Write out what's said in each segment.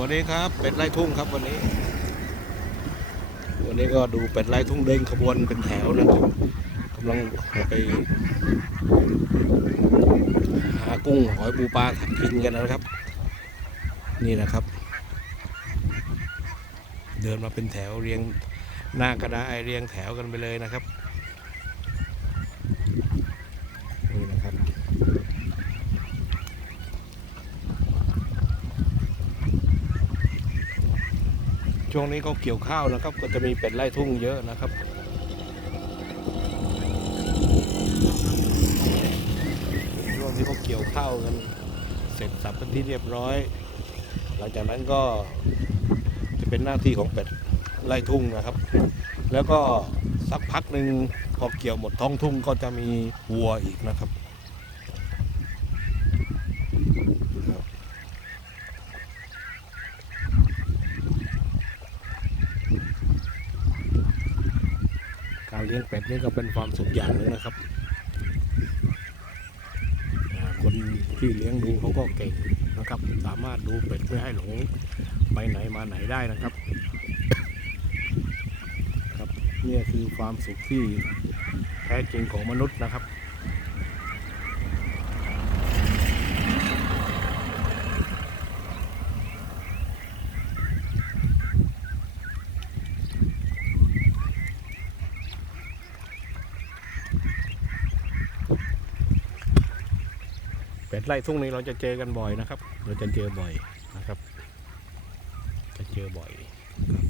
วัสดีครับเป็ดไล่ทุ่งครับวันนี้ วันนี้ก็ดูเป็ดไล่ทุ่งเดินขบวนเป็นแถวนะครับกำลังไปหากุ้งหอยปูปลากินกันนะครับ นี่นะครับ เดินมาเป็นแถวเรียงหน้ากระดาษเรียงแถวกันไปเลยนะครับนี่นะครับ ช่วงนี้เขาเกี่ยวข้าวนะครับ ก็จะมีเป็ดไล่ทุ่งเยอะนะครับช่วงที่เขาเกี่ยวข้าวกันเสร็จสับเป็นที่เรียบร้อย หลังจากนั้นก็จะเป็นหน้าที่ของเป็ดไล่ทุ่งนะครับ แล้วก็สักพักหนึ่งพอเกี่ยวหมดท้องทุ่งก็จะมีวัวอีกนะครับ การเลี้ยงเป็ดนี่ก็เป็นความสุขอย่างหนึงนะครับ คนที่เลี้ยงดูเขาก็เก่งนะครับ สามารถดูเป็ดไม่ให้หลงไปไหนมาไหนได้นะครับ ครับนี่คือความสุขที่แท้จริงของมนุษย์นะครับ เป็ดไล่ทุ่งนี้เราจะเจอกันบ่อยนะครับ เราจะเจอบ่อยนะครับ จะเจอบ่อยครับ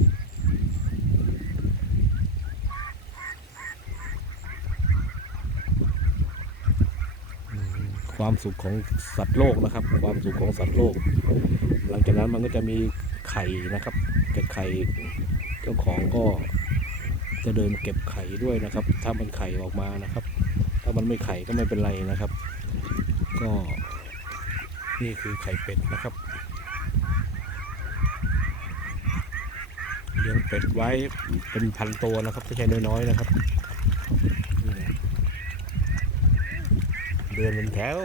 อืมความสุขของสัตว์โลกนะครับ ความสุขของสัตว์โลก หลังจากนั้นมันก็จะมีไข่นะครับเก็บไข่เจ้าของก็จะเดินเก็บไข่ด้วยนะครับ ถ้ามันไข่ออกมานะครับ ถ้ามันไม่ไข่ก็ไม่เป็นไรนะครับ ก็นี่คือไข่เป็ดนะครับเลี้ยงเป็ดไว้เป็นพันตัวนะครับไม่ใช่น้อยๆนะครับเดินเป็นแถว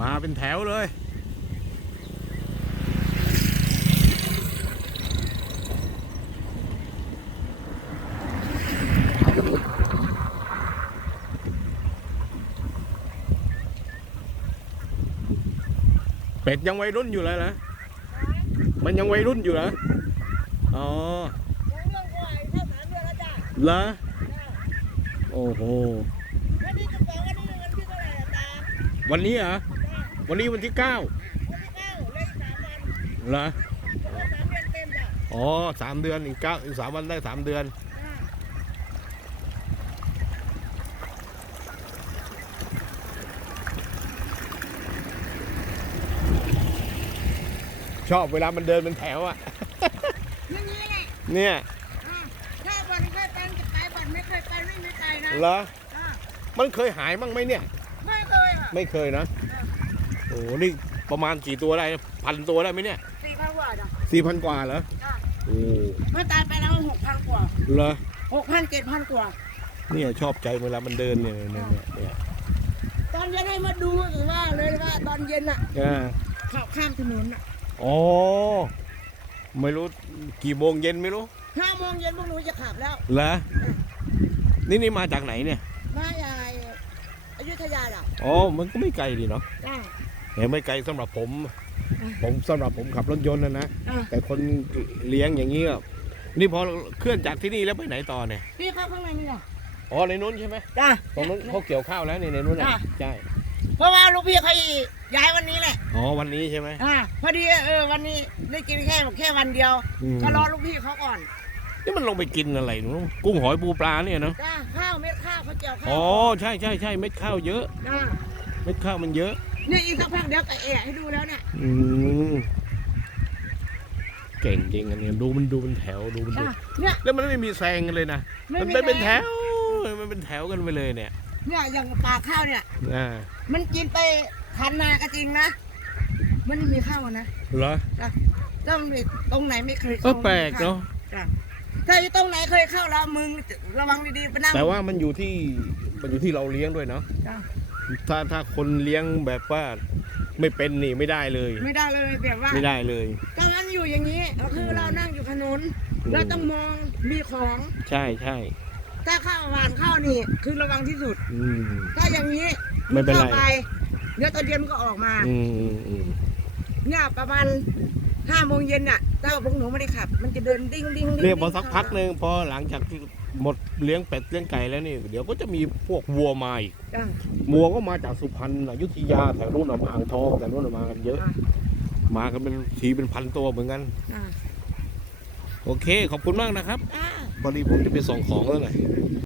มาเป็นแถวเลยเป็ดยังวัยรุ่นอยู่เลยนะมันยังวัยรุ่นอยู่เหรอ อ๋อยังเรื่องกว่าอีกแค่สามเดือนแล้วจ้ะเหรอโอ้โห วันนี้จะบอกว่านี่เงินที่เท่าไหร่อะตา วันนี้เหรอจ้ะวันนี้วันที่เก้าวันที่เก้าเหลยสามวันเหรอเหลือสามเดือนเต็มจ้ะอ๋อสามเดือนอีกเก้าอีกสามวันได้สามเดือนจ้ะชอบเวลามันเดินเป็นแถวอะอย่างนี้แหละเนี่ยอะถ้าบ่อนเคยไปจะไปบ่อนไม่เคยไปไม่มีใครนะเหรออะมันเคยหายบ้างไหมเนี่ย ไม่เคยค่ะไม่เคยนะ โอ้นี่ประมาณกี่ตัวได้พันตัวได้ไหมเนี่ยสี่พันกว่าจ้ะสี่พันกว่าเหรอจ้ะโอ้เมื่อตายไปแล้วหกพันกว่าเหรอหกพันเจ็ดพันกว่า เนี่ยชอบใจเวลามันเดินเนี่ยเนี่ยเนี่ยเนี่ยตอนเย็นให้มาดูถือว่าเลยว่าตอนเย็นอะอ่าขับข้ามถนนอะอ๋อไม่รู้กี่โมงเย็นไม่รู้ห้าโมงเย็นพวกหนูจะขับแล้ว เหรอนี่นี่มาจากไหนเนี่ย มายายอยุธยาจ้ะอ๋อมันก็ไม่ไกลดีเนาะจ้ะแต่ ไม่ไกลสำหรับผมอืมผมสำหรับผมขับรถยนต์นะนะอะแต่คนเลี้ยงอย่างนี้ก็นี่พอเคลื่อนจากที่นี่แล้วไปไหนต่อเนี่ยพี่เข้าข้างในนี่จ้ะอ๋อในนู้นใช่ไหมจ้ะตรงนู้นเขาเกี่ยวข้าวแล้วนี่ในนู้นน่ะอะใช่เพราะว่าลูกพี่เขาย้ายวันนี้แหละอ๋อวันนี้ใช่ไหมอ่าพอดีเออวันนี้ได้กินแค่แค่วันเดียวอืมก็รอลูกพี่เขาก่อนนี่มันลงไปกินอะไรหนูกุ้งหอยปูปลาเนี่ยเนาะจ้าข้าวเม็ดข้าวเขาเจียวข้าวอ๋อใช่ใช่ใช่เม็ดข้าวเยอะจ้าเม็ดข้าวมันเยอะ นี่อีกสักพักเดี๋ยวไก่เอะให้ดูแล้วเนี่ยอืมเก่งจริงอันนี้ดูมันดูเป็นแถวดูมันดูจ้าเนี่ย แล้วมันไม่มีแซงกันเลยนะไม่มันมีไม่เป็นแซแถงวมันเป็นแถวกันไปเลยเนี่ยเนี่ยอย่างปลาข้าวเนี่ย อ่ามันกินไปคันนาก็จริงนะ มันไม่มีเข้านะเหรอจ้ะถ้ามันมีตรงไหนไม่เคยก็เข้าแปลกเนาะจ้ะ ถ้าอยู่ตรงไหนเคยเข้าแล้วมึงระวังดีๆไปนั่งแต่ว่ามันอยู่ที่มันอยู่ที่เราเลี้ยงด้วยเนาะจ้ะถ้าถ้าคนเลี้ยงแบบว่าไม่เป็นนี่ไม่ได้เลย ไม่ได้เลยแบบว่าไม่ได้เลยตอนนั้นอยู่อย่างนี้ก็คือเรานั่งอยู่ถนนอืมเราต้องมองมีของใช่ใช่ถ้าเข้าหวานเข้านี่คือระวังที่สุดอืม ถ้าอย่างนี้ไม่เป็นไร ข้าไปเดี๋ยวตอนเย็นมันก็ออกมา อืมอืมอืมเนี่ยประมาณ ห้าโมงเย็นน่ะถ้าพวกหนูไม่ได้ขับ มันจะเดินดิ้งดิ้งดิ้งเนี่ยพอสักพักหนึ่งพอหลังจากที่หมดเลี้ยงเป็ดเลี้ยงไก่แล้วนี่เดี๋ยวก็จะมีพวกวัวมาอีกจ้ะวัวก็มาจากสุพรรณอยุธยาแถวนู้นน่ะมาอ่างทองแต่นู้นนะมากันเยอะจ้ะมากันเป็นทีเป็นพันตัวเหมือนกันจ้ะโอเค ขอบคุณมากนะครับ จ้ะพอดีผมจะไปส่งของแล้วหน่อย